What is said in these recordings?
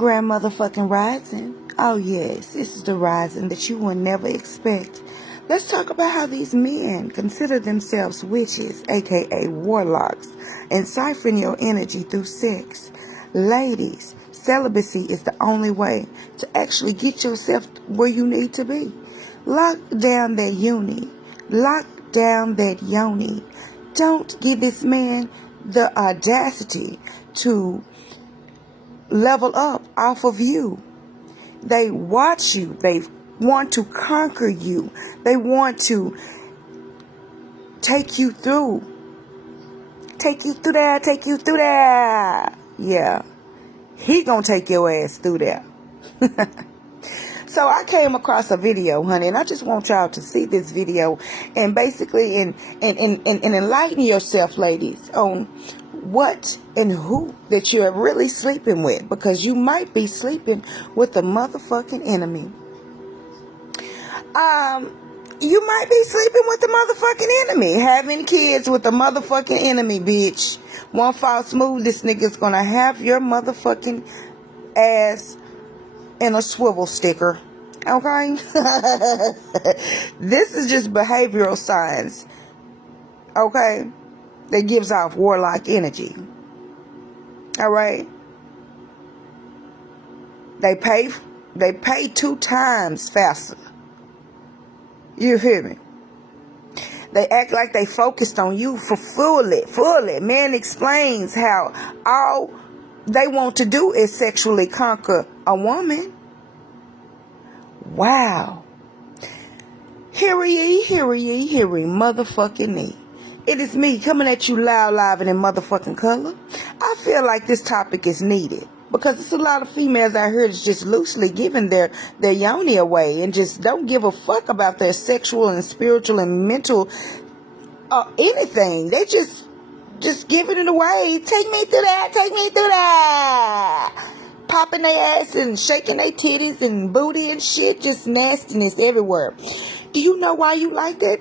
Grandmotherfucking rising. Oh yes, this is the rising that you would never expect. Let's talk about how these men consider themselves witches, aka warlocks, and siphon your energy through sex. Ladies, celibacy is the only way to actually get yourself where you need to be. Lock down that uni. Lock down that yoni. Don't give this man the audacity to level up off of you. They watch you. They want to conquer you. They want to take you through. Take you through there. Take you through there. Yeah. He gonna take your ass through there. So I came across a video, honey, and I just want y'all to see this video and basically and enlighten yourself, ladies, on what and who that you're really sleeping with, because you might be sleeping with a motherfucking enemy. You might be sleeping with the motherfucking enemy, having kids with the motherfucking enemy, bitch. One false move, this nigga's gonna have your motherfucking ass in a swivel sticker. Okay? This is just behavioral science. Okay? That gives off warlock energy. Alright? They pay 2 times faster. You hear me? They act like they focused on you for fully. Man explains how all they want to do is sexually conquer a woman. Wow. Hear ye, motherfucking ye. It is me coming at you loud, live, and in motherfucking color. I feel like this topic is needed because there's a lot of females out here that's just loosely giving their yoni away and just don't give a fuck about their sexual and spiritual and mental anything. They just giving it away. Take me through that. Popping their ass and shaking their titties and booty and shit. Just nastiness everywhere. Do you know why you like that?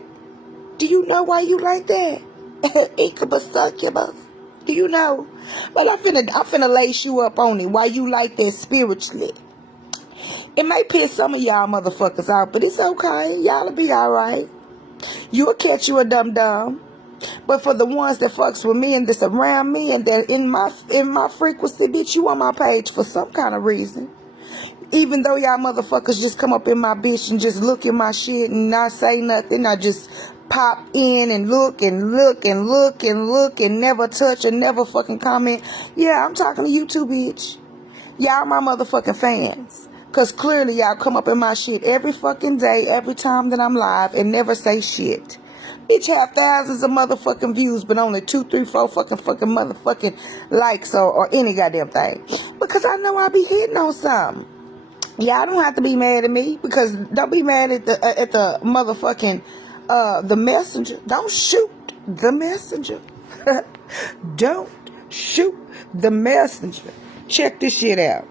Incubus, succubus. Do you know? But I'm finna lace you up on it. Why you like that spiritually? It may piss some of y'all motherfuckers out, but it's okay. Y'all'll be alright. You'll catch you a dum-dum. But for the ones that fucks with me and that's around me and that in my frequency, bitch, you on my page for some kind of reason. Even though y'all motherfuckers just come up in my bitch and just look at my shit and not say nothing, I just pop in and look and never touch and never fucking comment. Yeah, I'm talking to you too, bitch. Y'all my motherfucking fans. Cause clearly y'all come up in my shit every fucking day, every time that I'm live and never say shit. Bitch have thousands of motherfucking views, but only 2, 3, 4 fucking motherfucking likes or any goddamn thing. Because I know I be hitting on something. Y'all don't have to be mad at me, because don't be mad at the motherfucking the messenger. Don't shoot the messenger. Don't shoot the messenger. Check this shit out.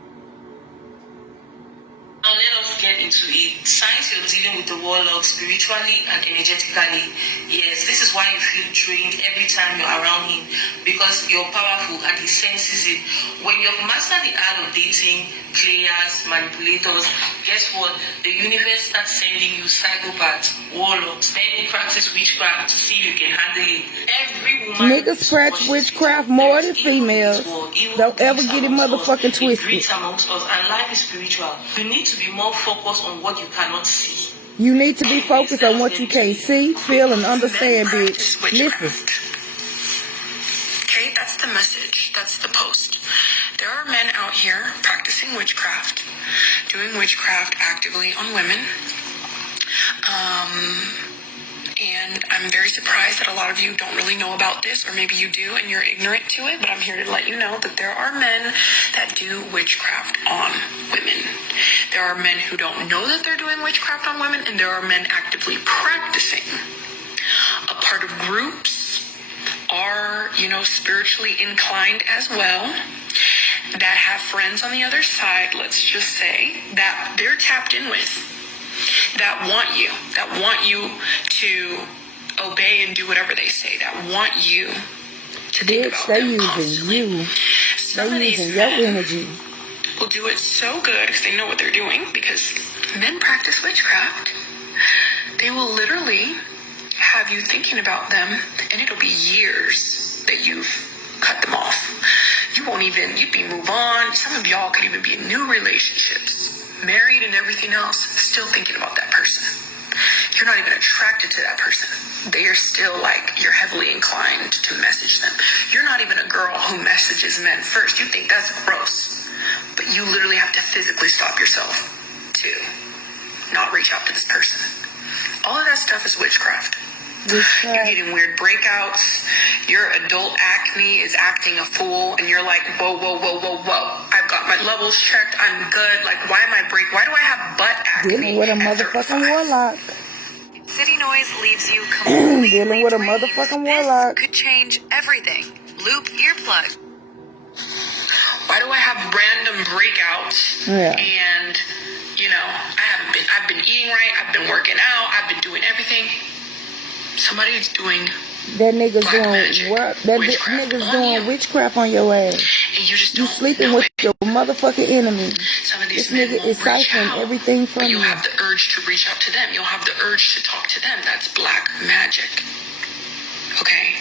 Now let us get into it. Signs you're dealing with the warlock spiritually and energetically. Yes, this is why you feel drained every time you're around him, because you're powerful and he senses it. When you've mastered the art of dating players, manipulators, guess what? The universe starts sending you psychopaths, warlocks, men who practice witchcraft to see if you can handle it. Every woman niggas practice witchcraft more than females. Don't ever get it motherfucking twisted. Amongst us, and life is spiritual. You need to be more focused on what you cannot see. You need to be focused on what you can't see, feel, and understand, bitch. Listen. Okay, that's the message. That's the post. There are men out here practicing witchcraft, doing witchcraft actively on women. And I'm very surprised that a lot of you don't really know about this, or maybe you do and you're ignorant to it, but I'm here to let you know that there are men that do witchcraft on women. There are men who don't know that they're doing witchcraft on women, and there are men actively practicing. A part of groups are, spiritually inclined as well, that have friends on the other side, let's just say, that they're tapped in with. That want you to obey and do whatever they say, that want you to think about them constantly. They're using your energy. will do it so good because they know what they're doing, because men practice witchcraft. They will literally have you thinking about them, and it'll be years that you've cut them off. You'd be move on. Some of y'all could even be in new relationships, married and everything else, still thinking about that person. You're not even attracted to that person. They are still like, you're heavily inclined to message them. You're not even a girl who messages men first. You think that's gross. But you literally have to physically stop yourself to not reach out to this person. All of that stuff is witchcraft. You're getting weird breakouts. Your adult acne is acting a fool, and you're like, whoa. I've got my levels checked. I'm good. Like, why do I have butt acne? Dealing with a motherfucking warlock. City noise leaves you completely Dealing with a drained. motherfucking warlock. This could change everything. Loop earplug. Why do I have random breakouts? Yeah. And, I've been eating right. I've been working out. I've been doing everything. Somebody's doing That nigga's black doing magic, what? That witchcraft nigga's on doing you. witchcraft on your ass. And you just You don't sleeping know with it. your motherfucking enemy. Some of these This men nigga won't is reach siphoning out, everything from but you. you have the urge to reach out to them. You'll have the urge to talk to them. That's black magic. Okay?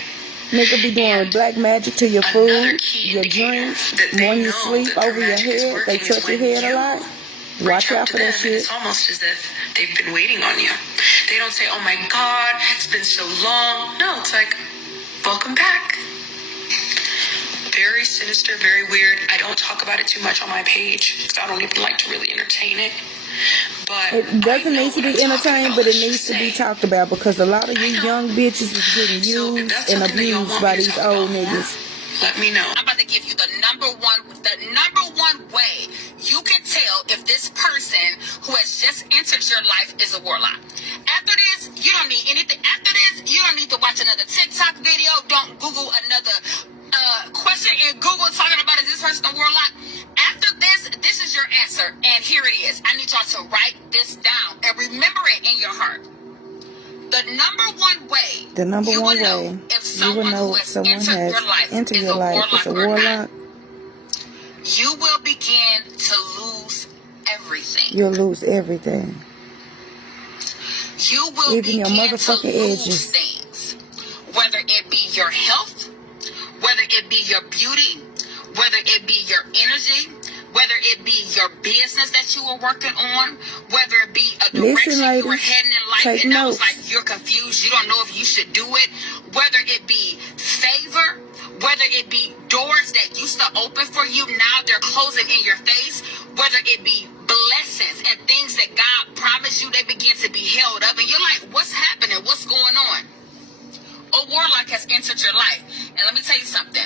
Nigga be doing And black magic to your another food, key your indicator drinks, that they when you know sleep that their over your magic is head. They working is touch your when head a you lot. reach Watch out to for them, that and shit. it's almost as if they've been waiting on you. They don't say, oh my God, it's been so long. No, it's like, welcome back. Very sinister, very weird. I don't talk about it too much on my page because I don't even like to really entertain it. But It doesn't need to be entertained, but it let's needs just to be say. talked about because a lot of you I know. young bitches is getting So if used that's and something that y'all abused want by me to these talk old about more, niggas. let me know. I'm about to give you the number one way you can tell if this person who has just entered your life is a warlock. After this, you don't need anything. After this, you don't need to watch another TikTok video. Don't Google another question in Google talking about is this person a warlock. After this is your answer, and here it is. I need y'all to write this down and remember it in your heart. The number one way The number you one will know way if you will someone know who if has someone entered has your life entered is your a life warlock as a or not, warlock, you will begin to lose everything. you'll lose everything. You will Even your begin to motherfucking lose edges. things. Whether it be your health, whether it be your beauty, whether it be your energy, whether it be your business that you were working on, whether it be a direction Listen, you were ladies, heading in life take and that was notes. like you're confused, you don't know if you should do it, whether it be favor, whether it be doors that used to open for you, now they're closing in your face, whether it be blessings and things that God promised you, they begin to be held up and you're like, what's happening? What's going on? A warlock has entered your life. And let me tell you something.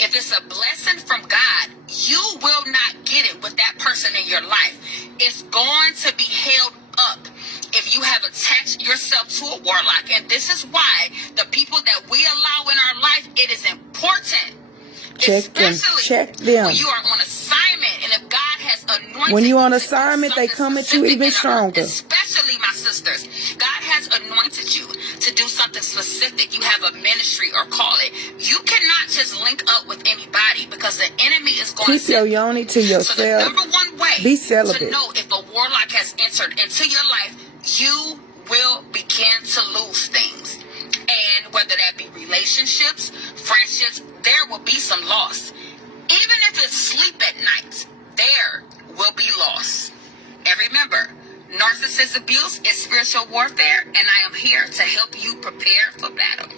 If it's a blessing from God, you will not get it with that person in your life. It's going to be held up if you have attached yourself to a warlock. And this is why the people that we allow in our life, it is important. Check them. Especially Check them. when you are on assignment and if God has anointed When you on you to do assignment, they something come at you specific even in the earth, stronger. especially my sisters. God has anointed you to do something specific. You have a ministry or call it. You cannot just link up with anybody because the enemy is going Keep to your yoni to So the yourself. number one way Be to celibate. know if a warlock has entered into your life, you will begin to lose things. And whether that be relationships, friendships, there will be some loss. Even if it's sleep at night, there will be loss. And remember, narcissist abuse is spiritual warfare, and I am here to help you prepare for battle.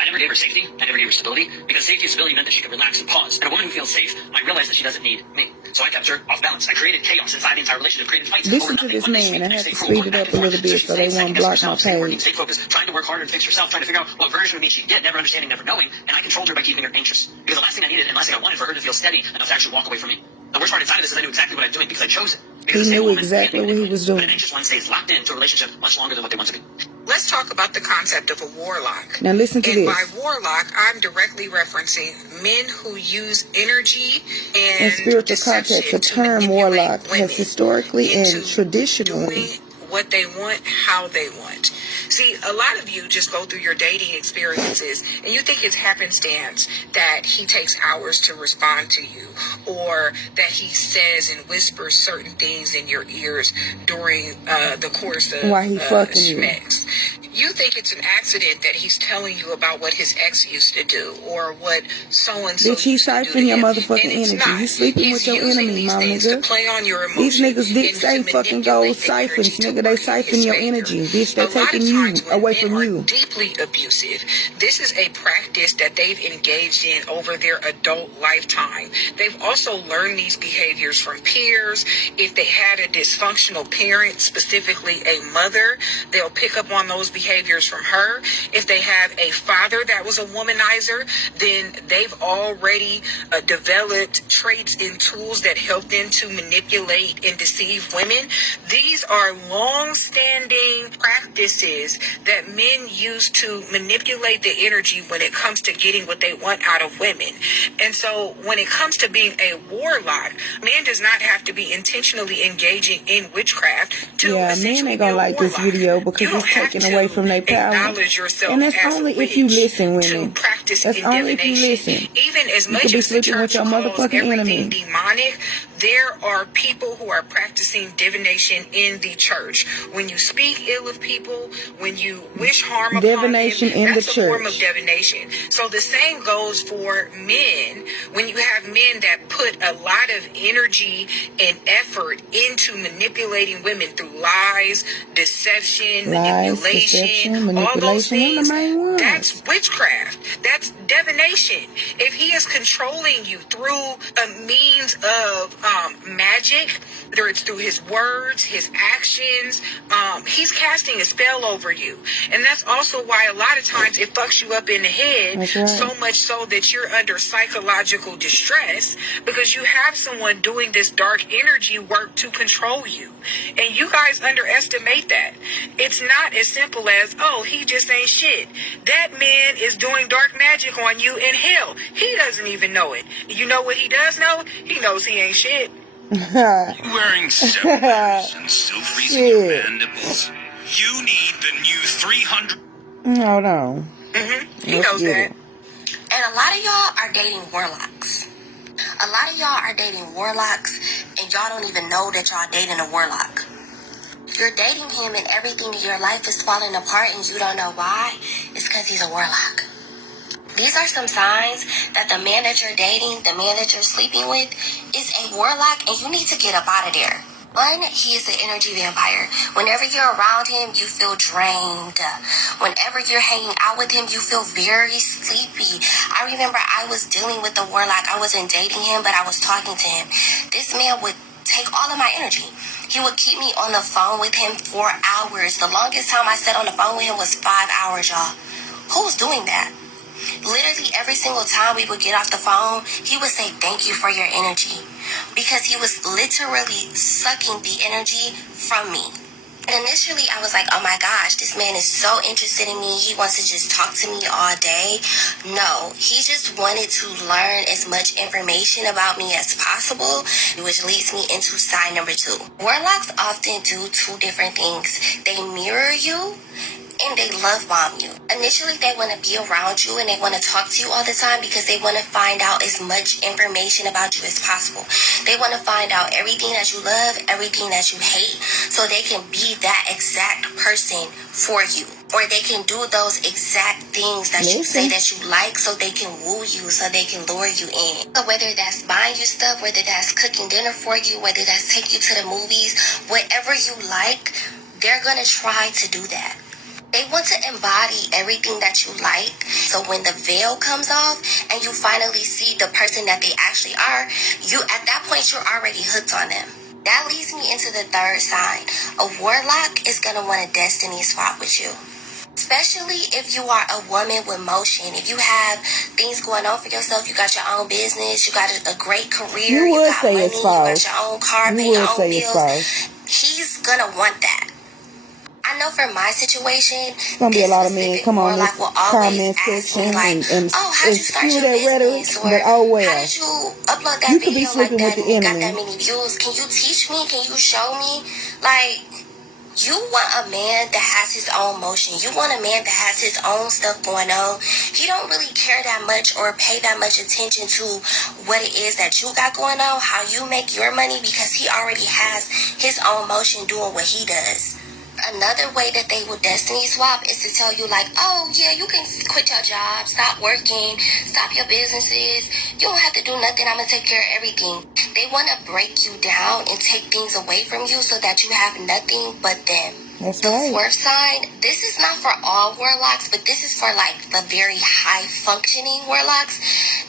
I never gave her safety. I never gave her stability because safety and stability meant that she could relax and pause. And a woman who feels safe might realize that she doesn't need me. So I kept her off balance. I created chaos inside the entire relationship, created fights. Listen over to this nothing. man. I They have stay to cruel, speed it back up and a forth. little bit she's so they staying won't second-guessing block my herself, staying working, page. stay focused, trying to work harder and fix herself, trying to figure out what version of me she'd get, never understanding, never knowing. And I controlled her by keeping her anxious. Because the last thing I needed and last thing I wanted for her to feel steady enough to actually walk away from me. The worst part inside of this is I knew exactly what I was doing because I chose it. Because He a stable knew woman exactly can't be what he manipulated, was but doing. an anxious one stays locked into a relationship much longer than what they want to be. Let's talk about the concept of a warlock. Now listen to And this. by warlock, I'm directly referencing men who use energy In and spiritual context, deception the to term manipulate warlock women has historically and into traditionally doing what they want, how they want. See, a lot of you just go through your dating experiences and you think it's happenstance that he takes hours to respond to you, or that he says and whispers certain things in your ears during the course of Why he fucking you. schmex. You think it's an accident that he's telling you about what his ex used to do or what so-and-so Bitch, he used to do to siphon your him. motherfucking And it's energy. not. You sleeping He's with your using enemy, these my things to nigga. play on your These emotions niggas dicks and to ain't fucking manipulate gold the energy siphons, to nigga. work They in siphon his your favor. energy. Bitch, they A lot taking of you times when away men from are you. deeply abusive, this is a practice that they've engaged in over their adult lifetime. They've also learned these behaviors from peers. If they had a dysfunctional parent, specifically a mother, they'll pick up on those behaviors from her. If they have a father that was a womanizer, then they've already developed traits and tools that help them to manipulate and deceive women. These are long-standing practices that men use to manipulate the energy when it comes to getting what they want out of women. And so when it comes to being a warlock, man does not have to be intentionally engaging in witchcraft to Yeah, essentially men ain't be gonna a like this warlock. video because You don't it's have taken to away from their power. acknowledge yourself And that's as only a if you witch listen, to women. practice That's in only if you divination. listen. Even as You much could be as the sleeping with church your calls motherfucking everything enemy. demonic, there are people who are practicing divination in the church. When you speak ill of people, when you wish harm upon Divination them, in the that's a form of church. divination. So the same goes for men. When you have men that put a lot of energy and effort into manipulating women through lies, deception, manipulation, all those Them the things, main ones. that's witchcraft. That's divination. If he is controlling you through a means of magic, whether it's through his words, his actions, he's casting a spell over you. And that's also why a lot of times it fucks you up in the head, That's right. so much so that you're under psychological distress because you have someone doing this dark energy work to control you. And you guys underestimate that. It's not as simple as, oh, he just ain't shit. That man is doing dark magic on you in hell. He doesn't even know it. You know what he does know? He knows he ain't shit. Wearing several layers and still freezing your man nipples. You need the new 300. Hold on. He knows that. And a lot of y'all are dating warlocks. A lot of y'all are dating warlocks, and y'all don't even know that y'all dating a warlock. You're dating him, and everything in your life is falling apart, and you don't know why. It's because he's a warlock. These are some signs that the man that you're dating, the man that you're sleeping with, is a warlock, and you need to get up out of there. One, he is an energy vampire. Whenever you're around him, you feel drained. Whenever you're hanging out with him, you feel very sleepy. I remember I was dealing with the warlock. I wasn't dating him, but I was talking to him. This man would take all of my energy. He would keep me on the phone with him for hours. The longest time I sat on the phone with him was 5 hours, y'all. Who's doing that? Literally every single time we would get off the phone, he would say, "Thank you for your energy." Because he was literally sucking the energy from me. And initially I was like, oh my gosh, this man is so interested in me. He wants to just talk to me all day. No, he just wanted to learn as much information about me as possible, which leads me into sign number 2. Warlocks often do 2 different things. They mirror you and they love bomb you. Initially, they want to be around you and they want to talk to you all the time because they want to find out as much information about you as possible. They want to find out everything that you love, everything that you hate, so they can be that exact person for you. Or they can do those exact things that you say that you like so they can woo you, so they can lure you in. So whether that's buying you stuff, whether that's cooking dinner for you, whether that's taking you to the movies, whatever you like, they're going to try to do that. They want to embody everything that you like. So when the veil comes off and you finally see the person that they actually are, you at that point you're already hooked on them. That leads me into the 3rd sign. A warlock is going to want a destiny swap with you. Especially if you are a woman with motion. If you have things going on for yourself, you got your own business, you got a great career, you got money, you got your own car, pay your own bills. He's going to want that. I know for my situation, it's gonna be a lot of men come on this comment section and spew that rhetoric, but oh well. How did you upload that you video could be sleeping like that with the and enemy. got that many views? Can you teach me? Can you show me? Like, You want a man that has his own motion. You want a man that has his own stuff going on. He don't really care that much or pay that much attention to what it is that you got going on, how you make your money, because he already has his own motion doing what he does. Another way that they will destiny swap is to tell you like, oh yeah, you can quit your job, stop working, stop your businesses. You don't have to do nothing. I'm going to take care of everything. They want to break you down and take things away from you so that you have nothing but them. That's The right. fourth sign, this is not for all warlocks, but this is for like the very high functioning warlocks.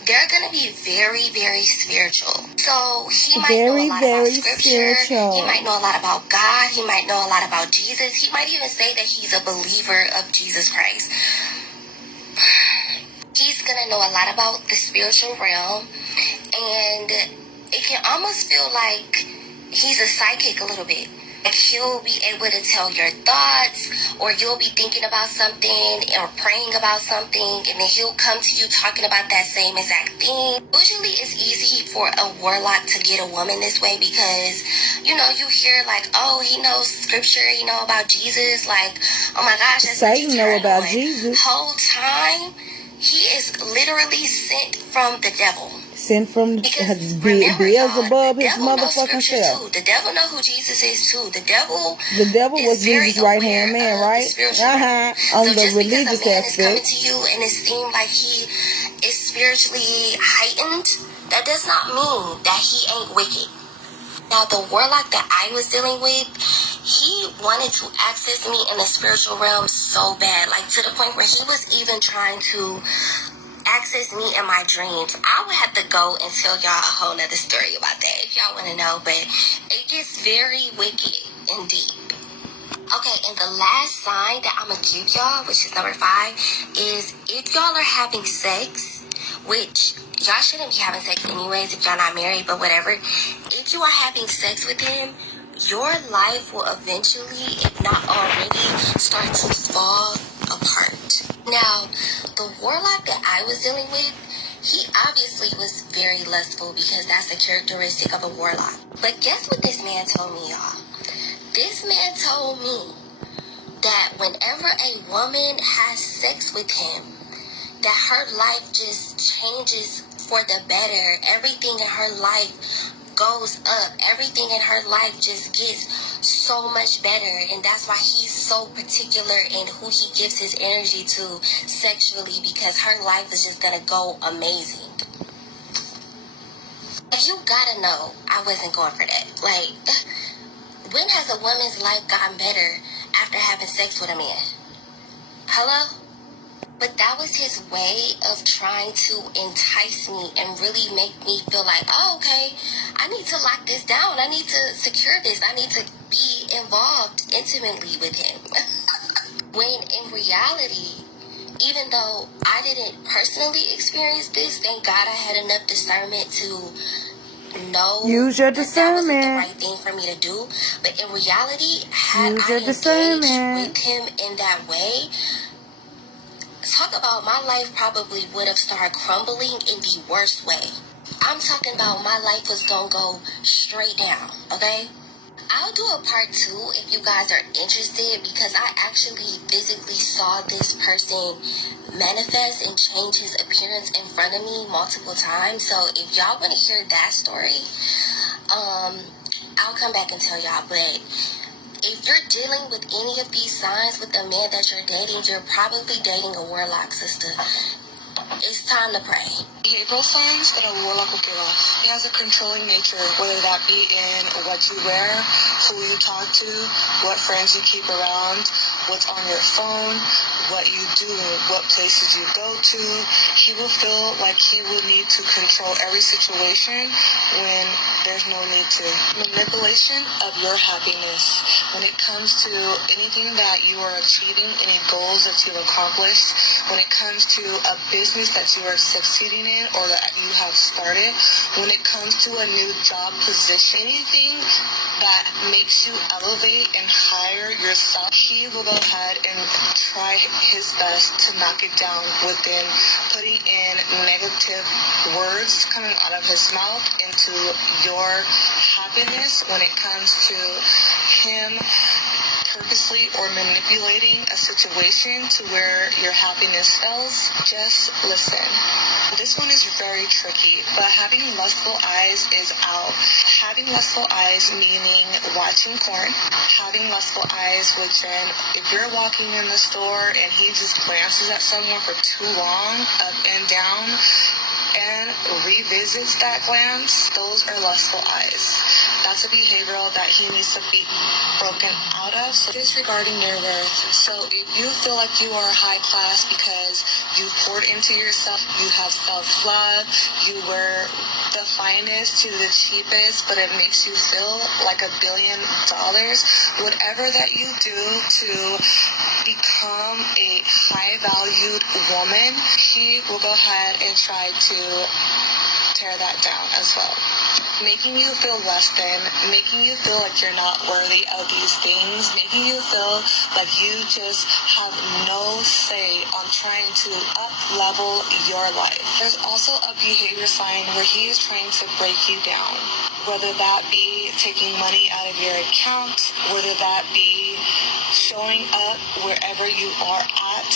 They're going to be very, very spiritual. So he might know a lot about scripture. He might know a lot about God. He might know a lot about Jesus. He might even say that he's a believer of Jesus Christ. He's going to know a lot about the spiritual realm. And it can almost feel like he's a psychic a little bit. Like he'll be able to tell your thoughts, or you'll be thinking about something or praying about something, and then he'll come to you talking about that same exact thing. Usually it's easy for a warlock to get a woman this way because, you know, you hear like, oh, he knows scripture, he know about Jesus, like, oh my gosh, that's what you know about on. Jesus. Whole time, he is literally sent from the devil. Sent from Beelzebub, his motherfucking self. The devil know who Jesus is too. The devil was Jesus' right-hand man, right? On so the just religious because a man is coming aspect. to you and it seems like he is spiritually heightened, that does not mean that he ain't wicked. Now, the warlock that I was dealing with, he wanted to access me in the spiritual realm so bad, like to the point where he was even trying to access me in my dreams. I would have to go and tell y'all a whole nother story about that if y'all want to know, but it gets very wicked and deep. Okay, and the last sign that I'm gonna give y'all, which is number 5, is if y'all are having sex, which y'all shouldn't be having sex anyways if y'all not married, but whatever. If you are having sex with him, your life will eventually, if not already, start to fall apart. Now, the warlock that I was dealing with, he obviously was very lustful because that's a characteristic of a warlock. But guess what this man told me, y'all? This man told me that whenever a woman has sex with him, that her life just changes for the better. Everything in her life goes up. Everything in her life just gets so much better, and that's why he's so particular in who he gives his energy to sexually, because her life is just gonna go amazing. You gotta know I wasn't going for that. Like, when has a woman's life gotten better after having sex with a man? Hello? But that was his way of trying to entice me and really make me feel like, oh, okay, I need to lock this down. I need to secure this. I need to be involved intimately with him. When in reality, even though I didn't personally experience this, thank God I had enough discernment to know Use your that was the discernment. right thing for me to do. But in reality, had Use I your engaged discernment. with him in that way, talk about my life probably would have started crumbling in the worst way. I'm talking about my life was gonna go straight down, okay? I'll do a part 2 if you guys are interested, because I actually physically saw this person manifest and change his appearance in front of me multiple times. So if y'all want to hear that story, I'll come back and tell y'all. But if you're dealing with any of these signs with the man that you're dating, you're probably dating a warlock, sister. It's time to pray. Behavioral signs that a warlock will give off. He has a controlling nature, whether that be in what you wear, who you talk to, what friends you keep around, what's on your phone, what you do, what places you go to. He will feel like he will need to control every situation when there's no need to. Manipulation of your happiness. When it comes to anything that you are achieving, any goals that you've accomplished, when it comes to a business that you are succeeding in or that you have started, when it comes to a new job position, anything that makes you elevate and hire yourself, he will go ahead and try his best to knock it down within putting in negative words coming out of his mouth into your happiness. When it comes to him purposely or manipulating a situation to where your happiness fails, just listen. This one is very tricky, but having lustful eyes is out. Having lustful eyes meaning watching porn. Having lustful eyes, which then if you're walking in the store and he just glances at someone for too long, up and down, and revisits that glance, those are lustful eyes. That's a behavioral that he needs to be broken out of. So disregarding your worth. So if you feel like you are high class because you poured into yourself, you have self-love, you were the finest to the cheapest, but it makes you feel like $1 billion, whatever that you do to become a high-valued woman, he will go ahead and try to tear that down as well. Making you feel less than, making you feel like you're not worthy of these things, making you feel like you just have no say on trying to up-level your life. There's also a behavior sign where he is trying to break you down, whether that be taking money out of your account, whether that be showing up wherever you are at,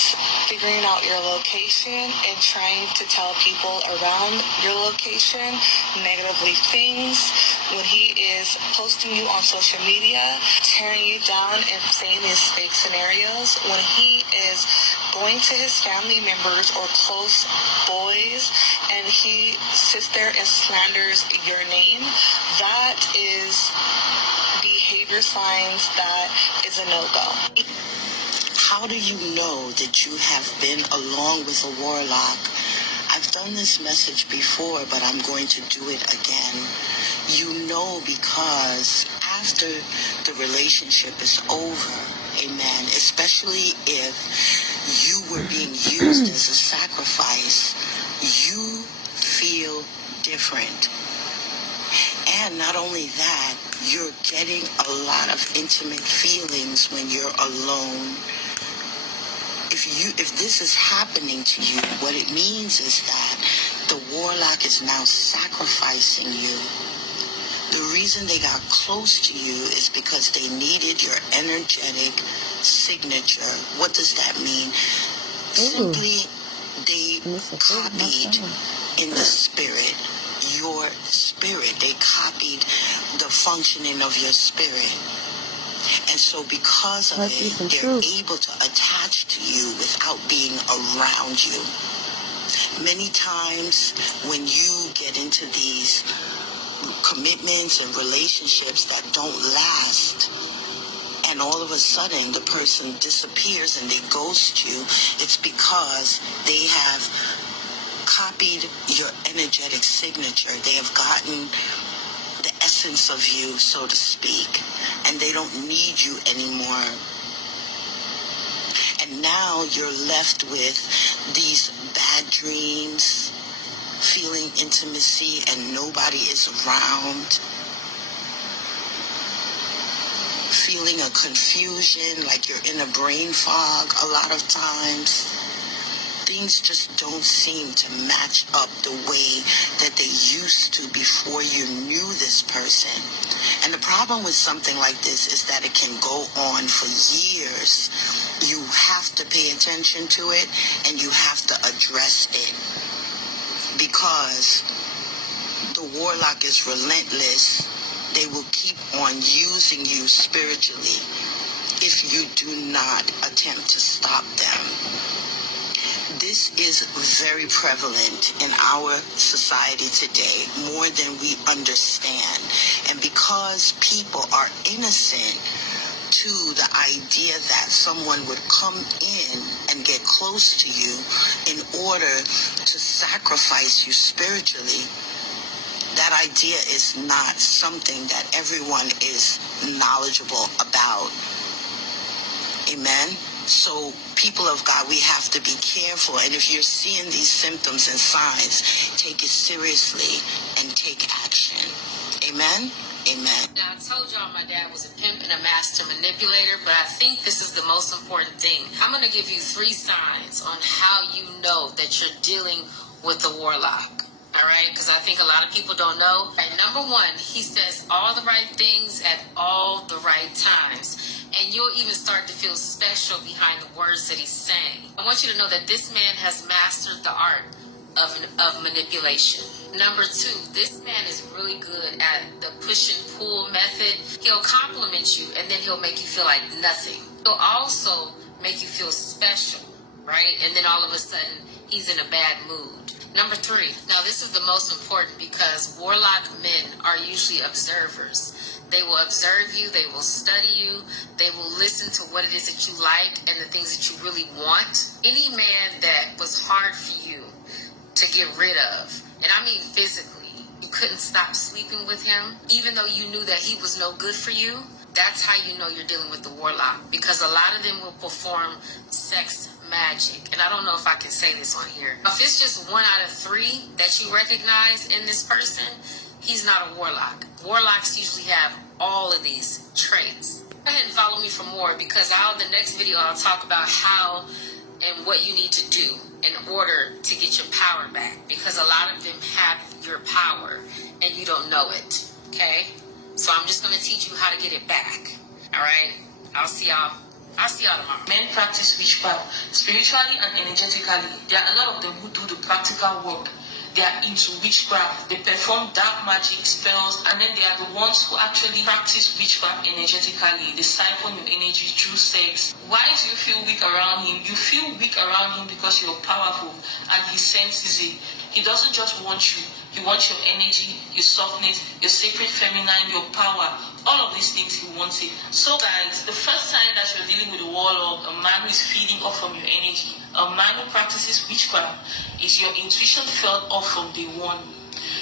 figuring out your location and trying to tell people around your location negatively things, when he is posting you on social media, tearing you down and saying these fake scenarios, when he is going to his family members or close boys and he sits there and slanders your name, that is behavior signs that is a no-go. How do you know that you have been along with a warlock? I've done this message before, but I'm going to do it again. You know, because after the relationship is over, amen, especially if you were being used as a sacrifice, you feel different. And not only that, you're getting a lot of intimate feelings when you're alone. If this is happening to you, what it means is that the warlock is now sacrificing you. The reason they got close to you is because they needed your energetic signature. What does that mean? Simply, they copied in the spirit, your spirit. They copied the functioning of your spirit. And so because of it, they're able to attach to you without being around you. Many times when you get into these commitments and relationships that don't last, and all of a sudden the person disappears and they ghost you, it's because they have copied your energetic signature. They have gotten the essence of you, so to speak, and they don't need you anymore. And now you're left with these bad dreams, feeling intimacy and nobody is around, feeling a confusion, like you're in a brain fog a lot of times. Things just don't seem to match up the way that they used to before you knew this person. And the problem with something like this is that it can go on for years. You have to pay attention to it and you have to address it, because the warlock is relentless. They will keep on using you spiritually if you do not attempt to stop them. This is very prevalent in our society today, more than we understand. And because people are innocent to the idea that someone would come in and get close to you in order to sacrifice you spiritually, that idea is not something that everyone is knowledgeable about. Amen? So, people of God, we have to be careful. And if you're seeing these symptoms and signs, take it seriously and take action. Amen? Amen. Now, I told y'all my dad was a pimp and a master manipulator, but I think this is the most important thing. I'm going to give you 3 signs on how you know that you're dealing with a warlock. All right? Because I think a lot of people don't know. Right, number 1, he says all the right things at all the right times. And you'll even start to feel special behind the words that he's saying. I want you to know that this man has mastered the art of manipulation. Number 2, this man is really good at the push and pull method. He'll compliment you and then he'll make you feel like nothing. He'll also make you feel special, right? And then all of a sudden, he's in a bad mood. Number 3, now this is the most important because warlock men are usually observers. They will observe you, they will study you, they will listen to what it is that you like and the things that you really want. Any man that was hard for you to get rid of, and I mean physically, you couldn't stop sleeping with him, even though you knew that he was no good for you, that's how you know you're dealing with the warlock, because a lot of them will perform sex magic. And I don't know if I can say this on here. If it's just 1 out of 3 that you recognize in this person, he's not a warlock. Warlocks usually have all of these traits. Go ahead and follow me for more, because the next video I'll talk about how and what you need to do in order to get your power back, because a lot of them have your power and you don't know it. Okay, so I'm just going to teach you how to get it back. All right, I'll see y'all tomorrow. Men practice witchcraft spiritually and energetically. There are a lot of them who do the practical work. They are into witchcraft. They perform dark magic spells, and then they are the ones who actually practice witchcraft energetically. They siphon your energy through sex. Why do you feel weak around him? You feel weak around him because you're powerful and he senses it. He doesn't just want you. He wants your energy, your softness, your sacred feminine, your power. All of these things he wants it. So guys, the first sign that you're dealing with a warlock, a man who is feeding off from your energy, a man who practices witchcraft, is your intuition felt off from day one.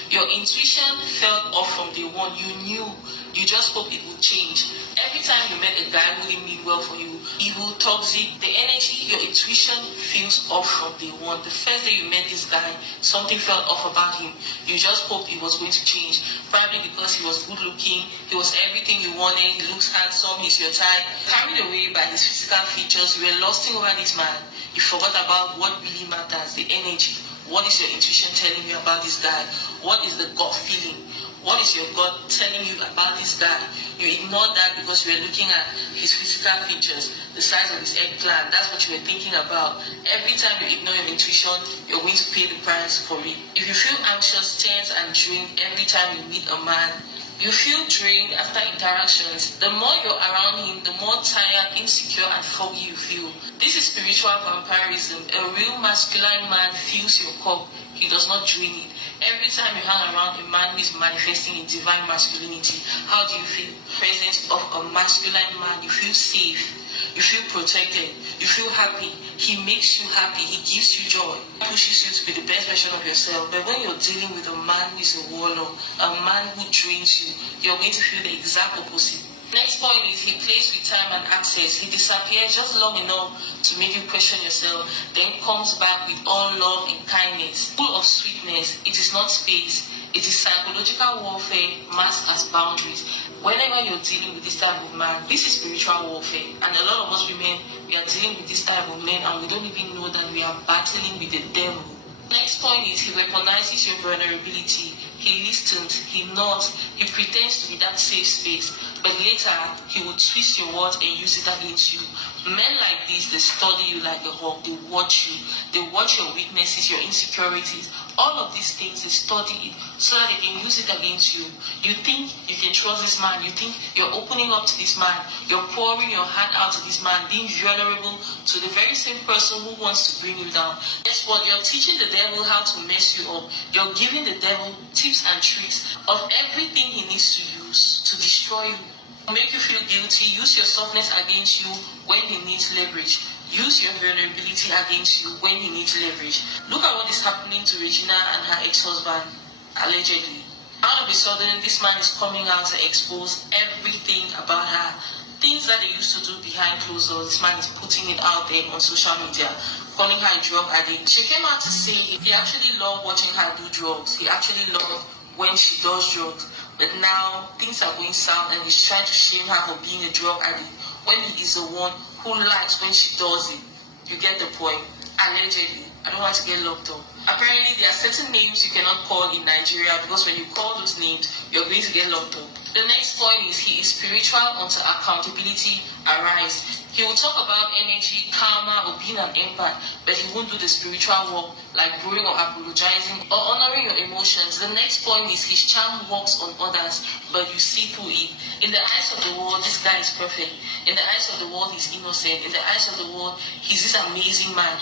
Your intuition felt off from day one. You knew. You just hope it would change. Every time you met a guy who didn't mean well for you, evil, toxic, the energy, your intuition feels off from day one. The first day you met this guy, something felt off about him. You just hoped it was going to change. Probably because he was good looking, he was everything you wanted, he looks handsome, he's your type. Carried away by his physical features, you were lusting over this man. You forgot about what really matters, the energy. What is your intuition telling you about this guy? What is the gut feeling? What is your gut telling you about this guy? You ignore that because you were looking at his physical features, the size of his eggplant. That's what you were thinking about. Every time you ignore your intuition, you're going to pay the price for it. If you feel anxious, tense, and drained every time you meet a man, you feel drained after interactions. The more you're around him, the more tired, insecure, and foggy you feel. This is spiritual vampirism. A real masculine man fills your cup. He does not drain it. Every time you hang around a man who is manifesting in divine masculinity, how do you feel? Presence of a masculine man, you feel safe, you feel protected, you feel happy. He makes you happy, he gives you joy, pushes you to be the best version of yourself. But when you're dealing with a man who is a warlock, a man who drains you, you're going to feel the exact opposite. Next point is he plays with time and access. He disappears just long enough to make you question yourself, then comes back with all love and kindness, full of sweetness. It is not space. It is psychological warfare masked as boundaries. Whenever you're dealing with this type of man, this is spiritual warfare. And a lot of us women, we are dealing with this type of men and we don't even know that we are battling with the devil. Next point is he weaponizes your vulnerability. He listens, he nods, he pretends to be that safe space, but later he will twist your words and use it against you. Men like this, they study you like a hawk, they watch you, they watch your weaknesses, your insecurities, all of these things, they study it so that they can use it against you. You think you can trust this man, you think you're opening up to this man, you're pouring your heart out to this man, being vulnerable to the very same person who wants to bring you down. Guess what? You're teaching the devil how to mess you up. You're giving the devil tips and tricks of everything he needs to use to destroy you. Make you feel guilty, use your softness against you when he needs leverage. Use your vulnerability against you when he needs leverage. Look at what is happening to Regina and her ex-husband, allegedly. All of a sudden, this man is coming out to expose everything about her. Things that they used to do behind closed doors, this man is putting it out there on social media, calling her a drug addict. She came out to say he actually loved watching her do drugs. He actually loved when she does drugs. But now, things are going south and he's trying to shame her for being a drug addict when he is the one who likes when she does it. You get the point? Allegedly. I don't want to get locked up. Apparently, there are certain names you cannot call in Nigeria because when you call those names, you're going to get locked up. The next point is he is spiritual until accountability arises. He will talk about energy, karma, or being an empath, but he won't do the spiritual work like growing or apologizing or honoring your emotions. The next point is his charm works on others, but you see through it. In the eyes of the world, this guy is perfect. In the eyes of the world, he's innocent. In the eyes of the world, he's this amazing man.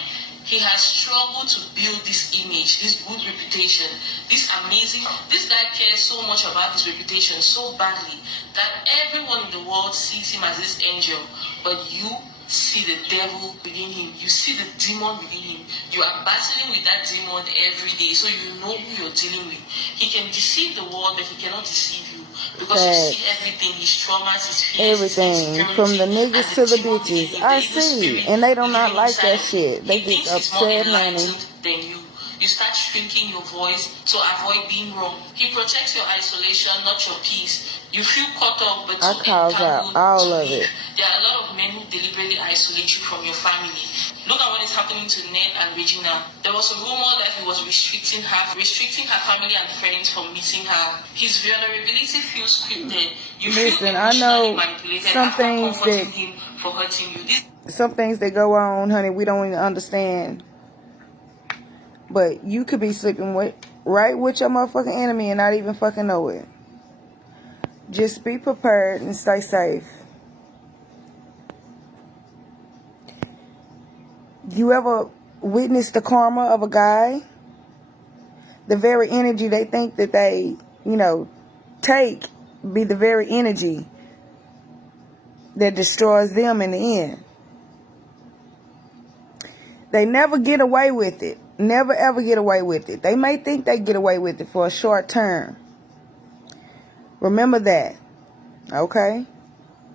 He has struggled to build this image, this good reputation, this guy cares so much about his reputation so badly that everyone in the world sees him as this angel, but you see the devil within him. You see the demon within him. You are battling with that demon every day, so you know who you're dealing with. He can deceive the world, but he cannot deceive you. Because you see everything, his traumas, his fears, everything, from the niggas to the bitches. I see. And they do not like that shit. They get upset, honey. Than you. You start shrinking your voice to avoid being wrong. He protects your isolation, not your peace. You feel caught up, but I calls out all of it. There are a lot of men who deliberately isolate you from your family. Look at what is happening to Ned and Regina. There was a rumor that he was restricting her family and friends from meeting her. His vulnerability feels scripted. Listen, I know some things that him for hurting you. Some things that go on, honey, we don't even understand. But you could be sleeping right with your motherfucking enemy and not even fucking know it. Just be prepared and stay safe. You ever witnessed the karma of a guy? The very energy they think that they, take be the very energy that destroys them in the end. They never get away with it. Never ever get away with it. They may think they get away with it for a short term. Remember that. Okay?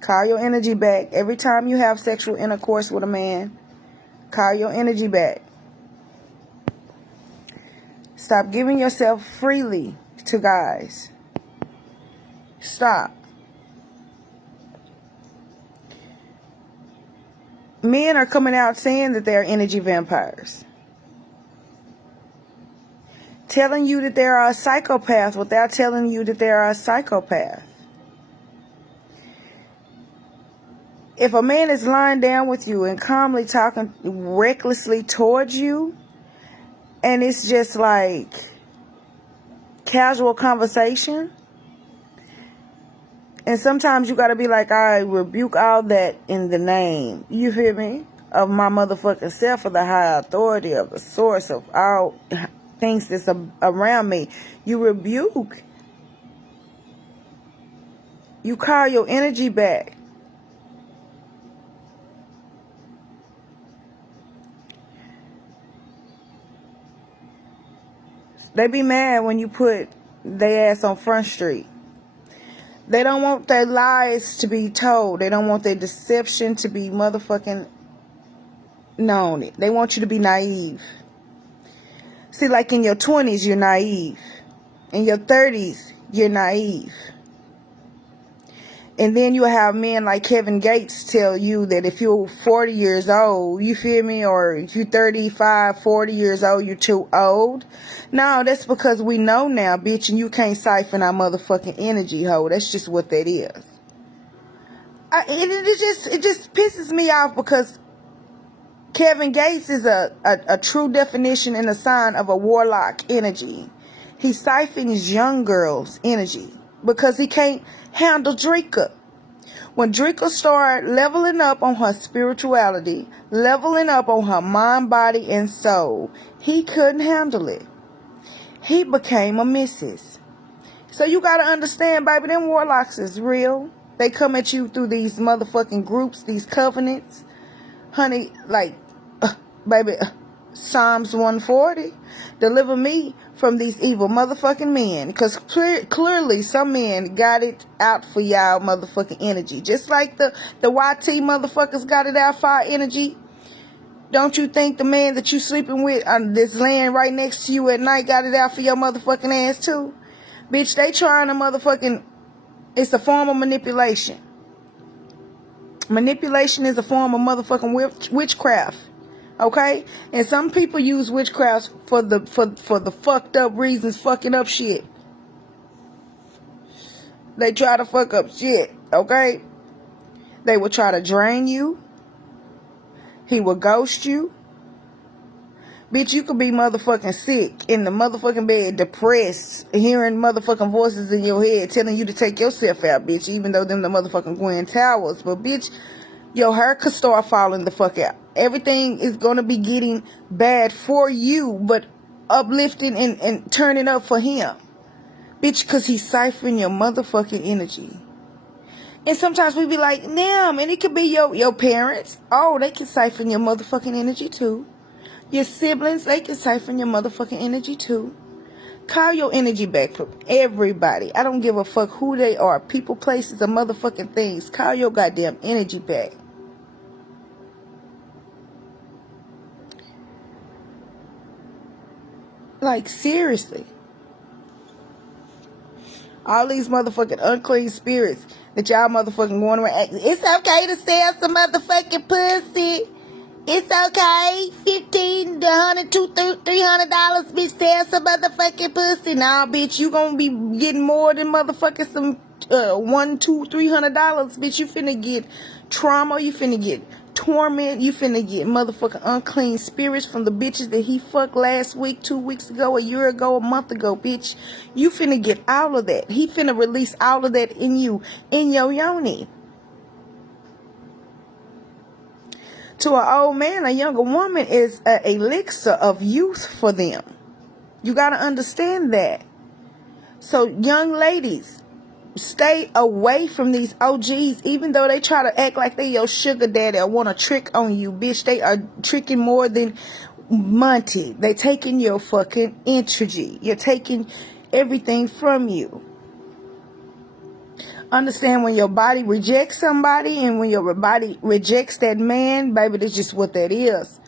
Call your energy back. Every time you have sexual intercourse with a man, call your energy back. Stop giving yourself freely to guys. Stop. Men are coming out saying that they're energy vampires. Telling you that they are a psychopath without telling you that they are a psychopath. If a man is lying down with you and calmly talking recklessly towards you, and it's just like casual conversation, and sometimes you gotta be like, I rebuke all that in the name, you feel me, of my motherfucking self, of the high authority, of the source of all things that's around me. You rebuke. You call your energy back. They be mad when you put their ass on Front Street. They don't want their lies to be told. They don't want their deception to be motherfucking known. They want you to be naive. See, like in your 20s, you're naive. In your 30s, you're naive. And then you have men like Kevin Gates tell you that if you're 40 years old, you feel me, or if you're 35, 40 years old, you're too old. No, that's because we know now, bitch, and you can't siphon our motherfucking energy, ho. That's just what that is. It just pisses me off because Kevin Gates is a true definition and a sign of a warlock energy. He siphons young girls' energy because he can't handle Drika. When Drika started leveling up on her spirituality, leveling up on her mind, body, and soul, he couldn't handle it. He became a missus. So you gotta understand, baby, them warlocks is real. They come at you through these motherfucking groups, these covenants. Honey, like, baby, Psalms 140. Deliver me from these evil motherfucking men. Because clearly some men got it out for y'all motherfucking energy. Just like the YT motherfuckers got it out for our energy. Don't you think the man that you sleeping with that's laying right next to you at night got it out for your motherfucking ass too? Bitch, they trying to motherfucking... It's a form of manipulation. Manipulation is a form of motherfucking witchcraft. Okay? And some people use witchcraft for the fucked up reasons, fucking up shit. They try to fuck up shit, okay? They will try to drain you. He will ghost you. Bitch, you could be motherfucking sick in the motherfucking bed, depressed, hearing motherfucking voices in your head telling you to take yourself out, bitch, even though them the motherfucking Gwen Towers. But, bitch, your hair could start falling the fuck out. Everything is going to be getting bad for you, but uplifting and turning up for him. Bitch, because he's siphoning your motherfucking energy. And sometimes we be like, damn, and it could be your parents. Oh, they can siphon your motherfucking energy too. Your siblings, they can siphon your motherfucking energy too. Call your energy back from everybody. I don't give a fuck who they are. People, places, or motherfucking things. Call your goddamn energy back. Like, seriously. All these motherfucking unclean spirits that y'all motherfucking going around. It's okay to sell some motherfucking pussy. It's okay. $15 to $100 to $300, bitch. Sell some motherfucking pussy. Nah, bitch, you gonna be getting more than motherfucking some $100, $200, $300, bitch. You finna get trauma. You finna get torment. You finna get motherfucking unclean spirits from the bitches that he fucked last week, 2 weeks ago, a year ago, a month ago, bitch. You finna get all of that. He finna release all of that in you, in your yoni. To an old man, a younger woman is an elixir of youth for them. You got to understand that. So, young ladies, stay away from these OGs, even though they try to act like they your sugar daddy or want to trick on you. Bitch, they are tricking more than Monty. They taking your fucking energy. You're taking everything from you. Understand, when your body rejects somebody and when your body rejects that man, baby, that's just what that is.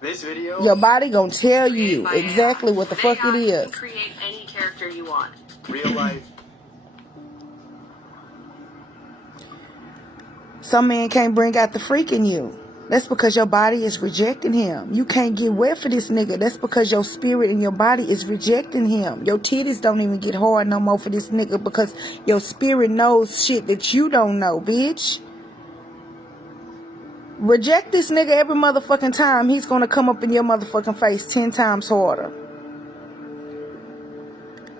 This video, your body gonna tell you exactly what the fuck it is. You can create any character you want. Real life. Some men can't bring out the freak in you. That's because your body is rejecting him. You can't get wet for this nigga. That's because your spirit and your body is rejecting him. Your titties don't even get hard no more for this nigga because your spirit knows shit that you don't know, bitch. Reject this nigga every motherfucking time. He's gonna come up in your motherfucking face 10 times harder.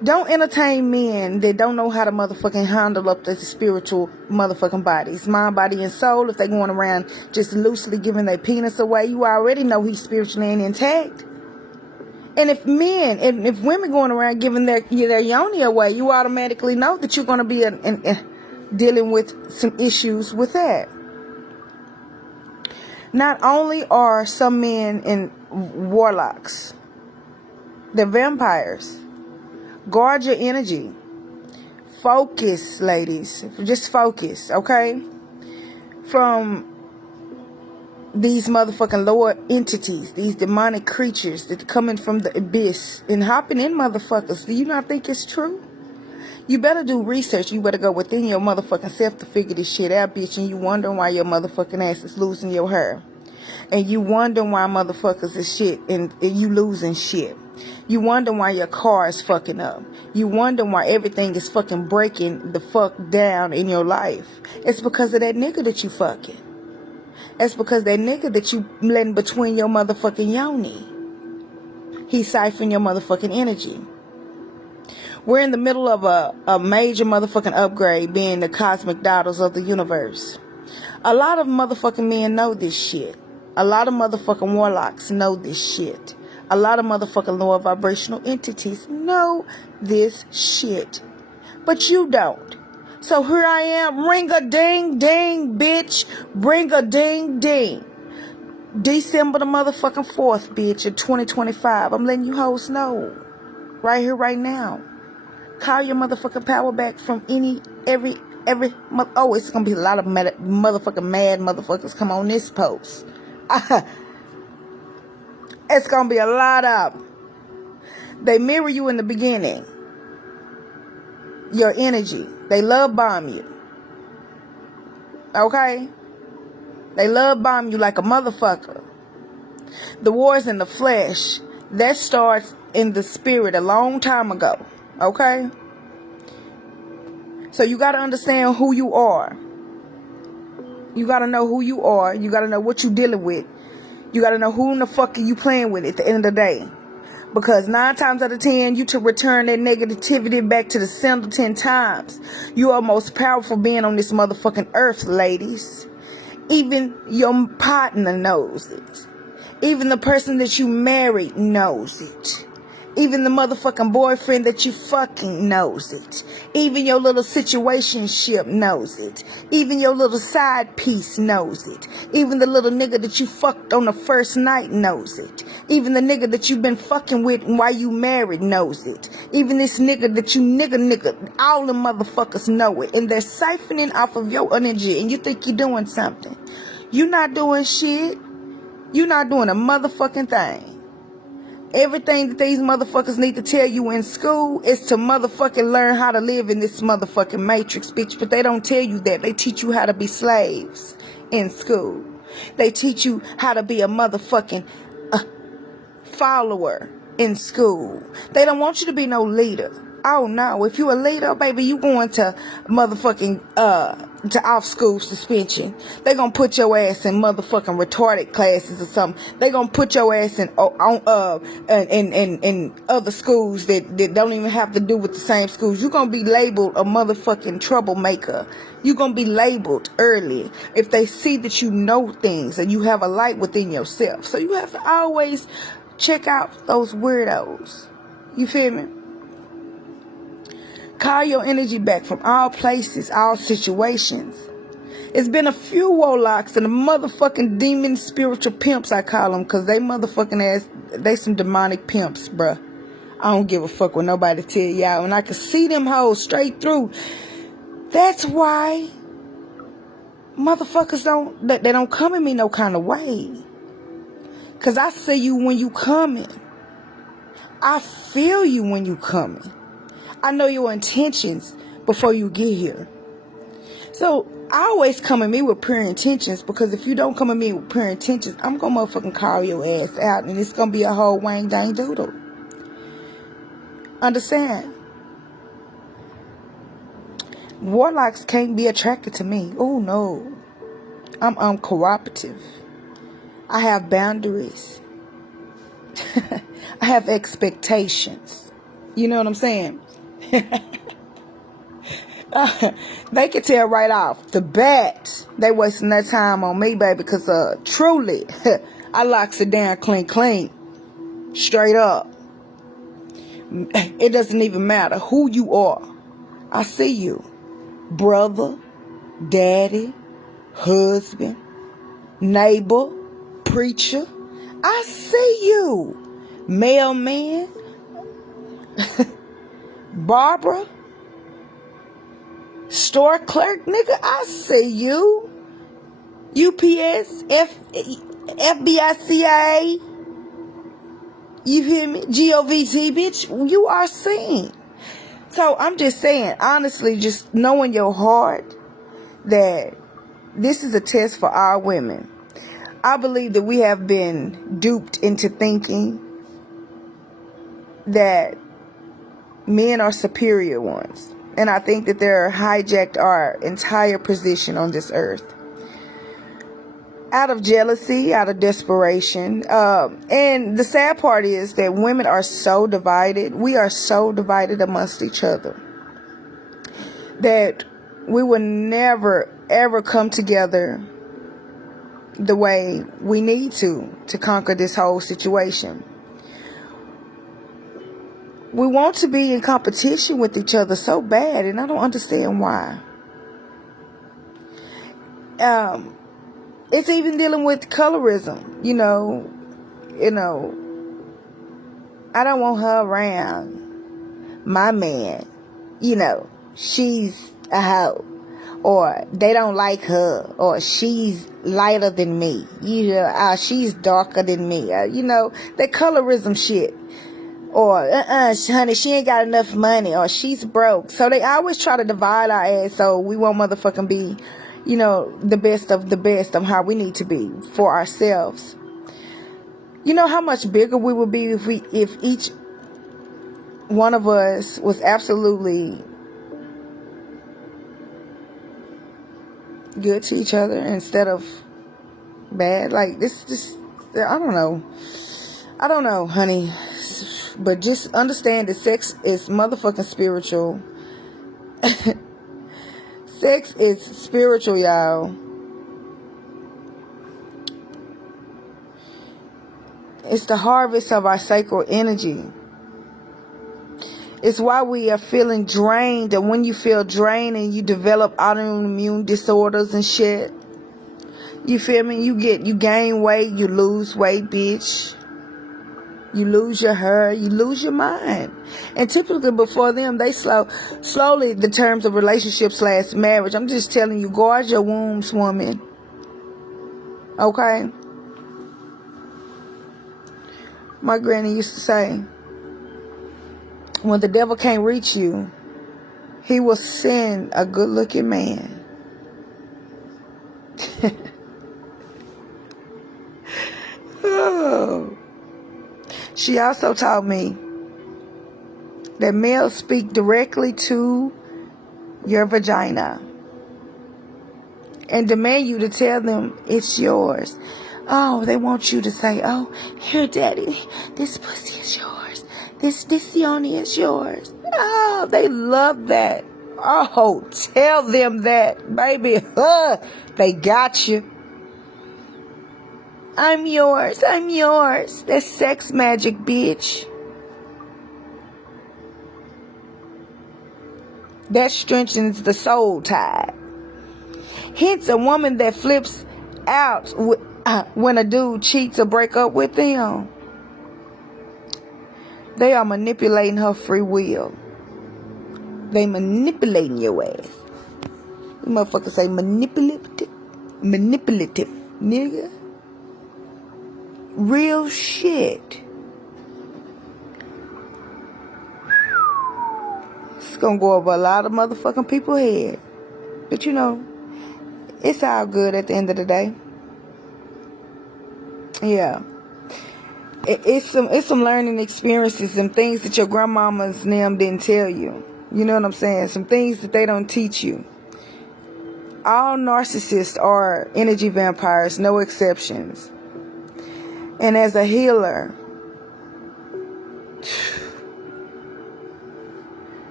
Don't entertain men that don't know how to motherfucking handle up the spiritual motherfucking bodies. Mind, body, and soul. If they going around just loosely giving their penis away, you already know he's spiritually ain't intact. And if women going around giving their yoni away, you automatically know that you're going to be dealing with some issues with that. Not only are some men in warlocks, they're vampires. Guard your energy. Focus, ladies. Just focus, okay? From these motherfucking lower entities, these demonic creatures that are coming from the abyss and hopping in motherfuckers. Do you not think it's true? You better do research. You better go within your motherfucking self to figure this shit out, bitch. And you wondering why your motherfucking ass is losing your hair. And you wondering why motherfuckers is shit and you losing shit. You wonder why your car is fucking up. You wonder why everything is fucking breaking the fuck down in your life. It's because of that nigga that you fucking. It's because that nigga that you letting between your motherfucking yoni. He siphoned your motherfucking energy. We're in the middle of a major motherfucking upgrade, being the cosmic daughters of the universe. A lot of motherfucking men know this shit. A lot of motherfucking warlocks know this shit. A lot of motherfucking lower vibrational entities know this shit. But you don't. So here I am. Ring a ding ding, bitch. Ring a ding ding. December the motherfucking 4th, bitch, in 2025. I'm letting you hoes know. Right here, right now. Call your motherfucking power back from every. Oh, it's gonna be a lot of motherfucking mad motherfuckers come on this post. It's gonna be a lot of them. They mirror you in the beginning. Your energy. They love bomb you. Okay? They love bomb you like a motherfucker. The wars in the flesh, that starts in the spirit a long time ago. Okay? So you got to understand who you are. You got to know who you are. You got to know what you're dealing with. You got to know who in the fuck are you playing with at the end of the day. Because 9 times out of 10, you to return that negativity back to the sender 10 times. You are most powerful being on this motherfucking earth, ladies. Even your partner knows it. Even the person that you married knows it. Even the motherfucking boyfriend that you fucking knows it. Even your little situationship knows it. Even your little side piece knows it. Even the little nigga that you fucked on the first night knows it. Even the nigga that you've been fucking with while you married knows it. Even this nigga that you nigga, all the motherfuckers know it. And they're siphoning off of your energy and you think you're doing something. You're not doing shit. You're not doing a motherfucking thing. Everything that these motherfuckers need to tell you in school is to motherfucking learn how to live in this motherfucking matrix, bitch. But they don't tell you that. They teach you how to be slaves in school. They teach you how to be a motherfucking follower in school. They don't want you to be no leader. Oh no, if you a leader, baby, you going to motherfucking to off school suspension. They gonna put your ass in motherfucking retarded classes or something. They gonna put your ass in other schools that don't even have to do with the same schools. You gonna be labeled a motherfucking troublemaker. You gonna be labeled early if they see that you know things and you have a light within yourself. So you have to always check out those weirdos. You feel me? Call your energy back from all places, all situations. It's been a few warlocks and the motherfucking demon spiritual pimps, I call them, because they motherfucking ass, they some demonic pimps, bruh. I don't give a fuck what nobody tell y'all. And I can see them hoes straight through. That's why motherfuckers they don't come at me no kind of way. Because I see you when you coming. I feel you when you coming. I know your intentions before you get here. So I always come at me with pure intentions, because if you don't come at me with pure intentions, I'm gonna motherfucking call your ass out and it's gonna be a whole wang dang doodle. Understand? Warlocks can't be attracted to me. Oh no. I'm cooperative. I have boundaries. I have expectations. You know what I'm saying? They can tell right off the bat they wasting their time on me, baby, because truly I locks it down clean, straight up. It doesn't even matter who you are. I see you, brother, daddy, husband, neighbor, preacher. I see you, mailman, Barbara, store clerk, nigga, I see you. UPS, FBI, CIA, you hear me? GOVT, bitch, you are seen. So I'm just saying, honestly, just knowing your heart that this is a test for our women. I believe that we have been duped into thinking that men are superior ones. And I think that they're hijacked our entire position on this earth. Out of jealousy, out of desperation. And the sad part is that women are so divided. We are so divided amongst each other that we will never, ever come together the way we need to conquer this whole situation. We want to be in competition with each other so bad, and I don't understand why. It's even dealing with colorism, you know, I don't want her around my man, she's a hoe, or they don't like her, or she's lighter than me, she's darker than me, that colorism shit. Or, honey, she ain't got enough money, or she's broke. So they always try to divide our ass so we won't motherfucking be, the best of the best of how we need to be for ourselves. You know how much bigger we would be if each one of us was absolutely good to each other instead of bad. Like, this, I don't know, honey. But just understand that sex is motherfucking spiritual. Sex is spiritual, y'all. It's the harvest of our sacred energy. It's why we are feeling drained. And when you feel drained and you develop autoimmune disorders and shit, you feel me? You gain weight, you lose weight, bitch. You lose your hair, you lose your mind. And typically before them, they slowly, the terms of relationships / marriage. I'm just telling you, guard your wombs, woman. Okay? My granny used to say, when the devil can't reach you, he will send a good-looking man. Oh. She also taught me that males speak directly to your vagina and demand you to tell them it's yours. Oh, they want you to say, oh, here, daddy, this pussy is yours. This yoni is yours. Oh, they love that. Oh, tell them that, baby. They got you. I'm yours. I'm yours. That's sex magic, bitch. That strengthens the soul tie. Hence, a woman that flips out when a dude cheats or break up with them, they are manipulating her free will. They manipulating your ass. You motherfuckers say manipulative, nigga. Real shit. It's gonna go over a lot of motherfucking people's head. But you know, it's all good at the end of the day. Yeah. It's some learning experiences, some things that your grandmamas and them didn't tell you. You know what I'm saying? Some things that they don't teach you. All narcissists are energy vampires, no exceptions. And as a healer,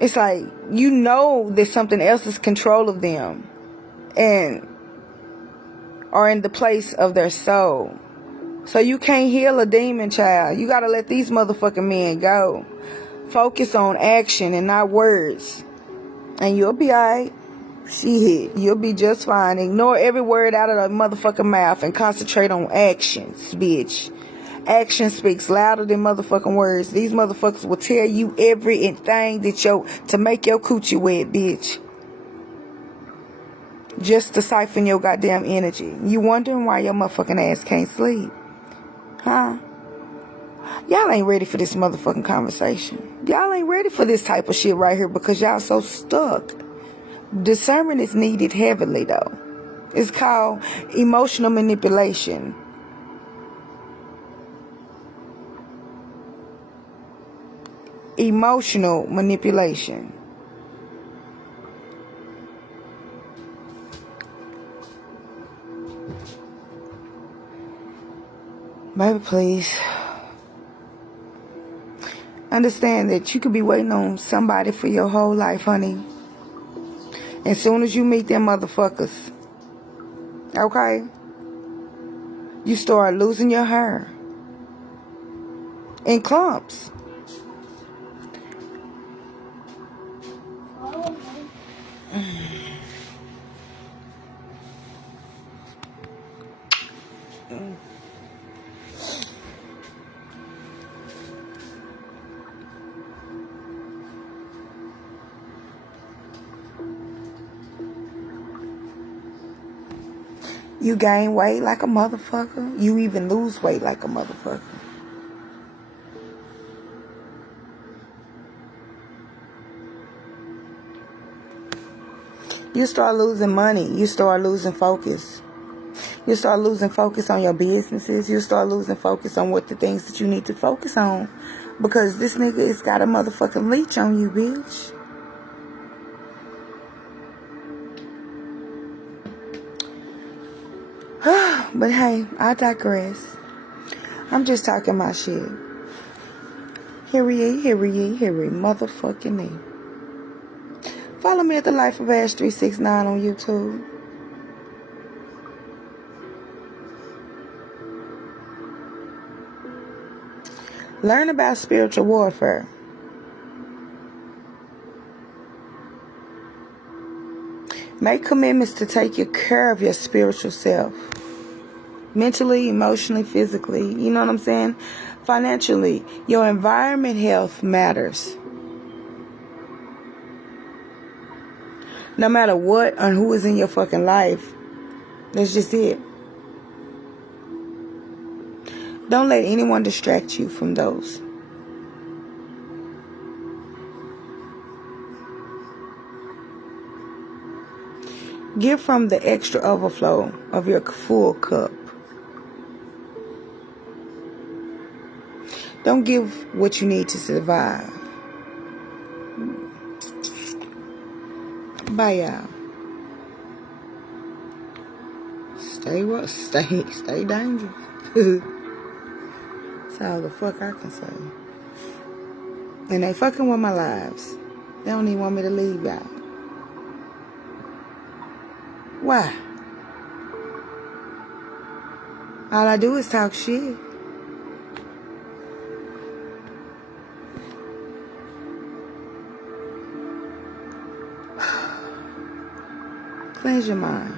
it's like, you know that something else is control of them and are in the place of their soul. So you can't heal a demon, child. You gotta let these motherfucking men go. Focus on action and not words. And you'll be alright. Shit, you'll be just fine. Ignore every word out of the motherfucking mouth and concentrate on actions, bitch. Action speaks louder than motherfucking words. These motherfuckers will tell you everything that to make your coochie wet, bitch. Just to siphon your goddamn energy. You wondering why your motherfucking ass can't sleep? Huh? Y'all ain't ready for this motherfucking conversation. Y'all ain't ready for this type of shit right here because y'all so stuck. Discernment is needed heavily, though. It's called emotional manipulation. Emotional manipulation. Baby, please. Understand that you could be waiting on somebody for your whole life, honey. As soon as you meet them motherfuckers, okay, you start losing your hair in clumps. You gain weight like a motherfucker. You even lose weight like a motherfucker. You start losing money. You start losing focus. You start losing focus on your businesses. You start losing focus on what the things that you need to focus on. Because this nigga has got a motherfucking leech on you, bitch. But hey, I digress. I'm just talking my shit. Hear ye, motherfucking me. Follow me at The Life of Ash 369 on YouTube. Learn about spiritual warfare. Make commitments to take care of your spiritual self. Mentally, emotionally, physically. You know what I'm saying? Financially. Your environment health matters. No matter what or who is in your fucking life. That's just it. Don't let anyone distract you from those. Give from the extra overflow of your full cup. Don't give what you need to survive. Bye, y'all. Stay dangerous. That's all the fuck I can say. And they fucking with my lives. They don't even want me to leave, y'all. Why? All I do is talk shit. Cleanse your mind.